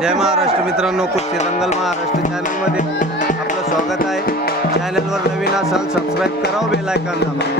जय महाराष्ट्र मित्रांनो, कुस्ती दंगल महाराष्ट्र चॅनलमध्ये आपलं स्वागत आहे। चॅनलवर नवीन असाल सबस्क्राईब करा, बेल आयकॉन दाबा।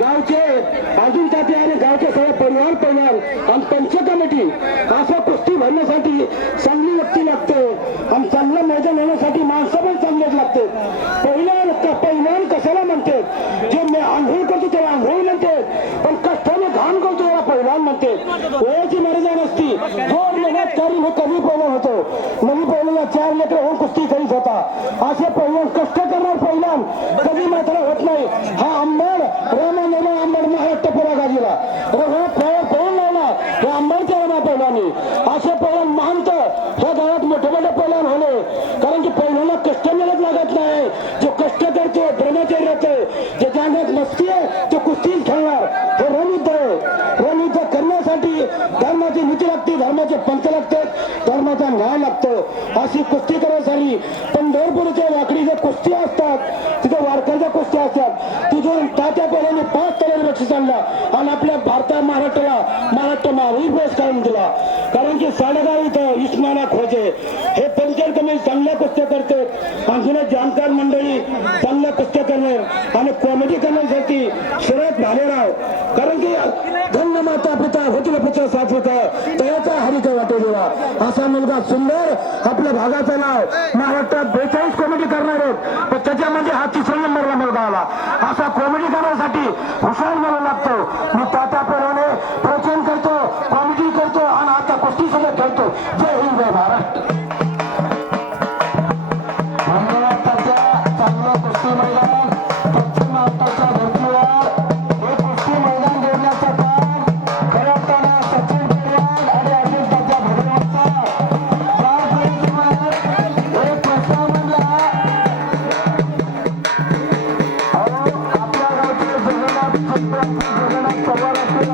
गावचे अजून जाते आणि गावचे सगळे परिवार आणि पंच कमिटी असं कुस्ती भरण्यासाठी चांगली व्यक्ती लागते आणि चांगलं मैदान होण्यासाठी माणसं पण चांगलेच लागते। पहिल्यान कशाला म्हणते, जे आंघोळ करतो त्याला आंघोळ म्हणते, पण कष्टाने घाण करतो त्याला पहिल्यान म्हणते। वयाची मर्यादा नसती, जोर मेहनत करून हे कमी पहिल्यान होतो। नवी पहिल्याला 4 लेकर होऊन कुस्ती करीत होता। असे पहिल्यान कष्ट करणार पहिल्यान कधी मात्र होत नाही। हा अंबड रामानेला अंबड महाराष्ट्र पुरा गाजीला पळून लावला हे अंबडच्या रामा पहिल्याने। असे पहिल्यान महंत ह्या गावात मोठे मोठे पहिल्यान होणे, कारण की पहिल्याला कष्ट मेहनत लागत नाही। जो कष्ट करतो ब्रह्मचर्य राहते, ज्याच्या अंगात मस्ती आहे तो कुस्तीच खेळणार। हे रणयुद्ध आहे। रणयुद्ध करण्यासाठी धर्माची नीती लागते, धर्माचे पंथ लागतात, धर्माचा न्याय लागतो। अशी कुस्ती करायसाठी पंढरपूरच्या वाकडी जे कुस्ती असतात तिथे वारकऱ्याच्या कुस्त्या असतात। तिथून तात्या पहिल्याने 5 तोळे बक्षीस आणला आणि आपल्या महाराष्ट्र महावीर पुरस्कार दिला। कारण की साडेगाव इथं इस्माना खोजे हे पंचायत कमिटी चांगल्या कुस्त्या करते, आणखीन जाणकार मंडळी चांगल्या कुस्त्या करणार आणि कॉमेडी करण्यासाठी शरद भालेराव, कारण की धन्य माता पिता होतील पुत्र साथ होता तयाचा हरिचा वाटे देवा असा मुलगा सुंदर आपल्या भागाचं नाव महाराष्ट्रात 42 कॉमेडी करणार आहेत, पण त्याच्यामध्ये हा 3रा नंबरला मुलगा आला। असा कॉमेडी करण्यासाठी हुशार मला लागतो। मी तात्या पेराने प्रवचन करतो, कॉमेडी करतो आणि आता कुस्ती सुद्धा खेळतो। जय हिंद, जय महाराष्ट्र। धन्यवाद तात्या। चांगलं कुस्ती मैदान पश्चिम महाराष्ट्राच्या धर्तीवर हे कुस्ती मैदान जोडण्याचं काम करताना सचिन पेरवाल आणि अजित तात्या भगवानचा एक प्रस्ताव म्हणला। आपल्या गावचे जगन्नाथ पवार असतील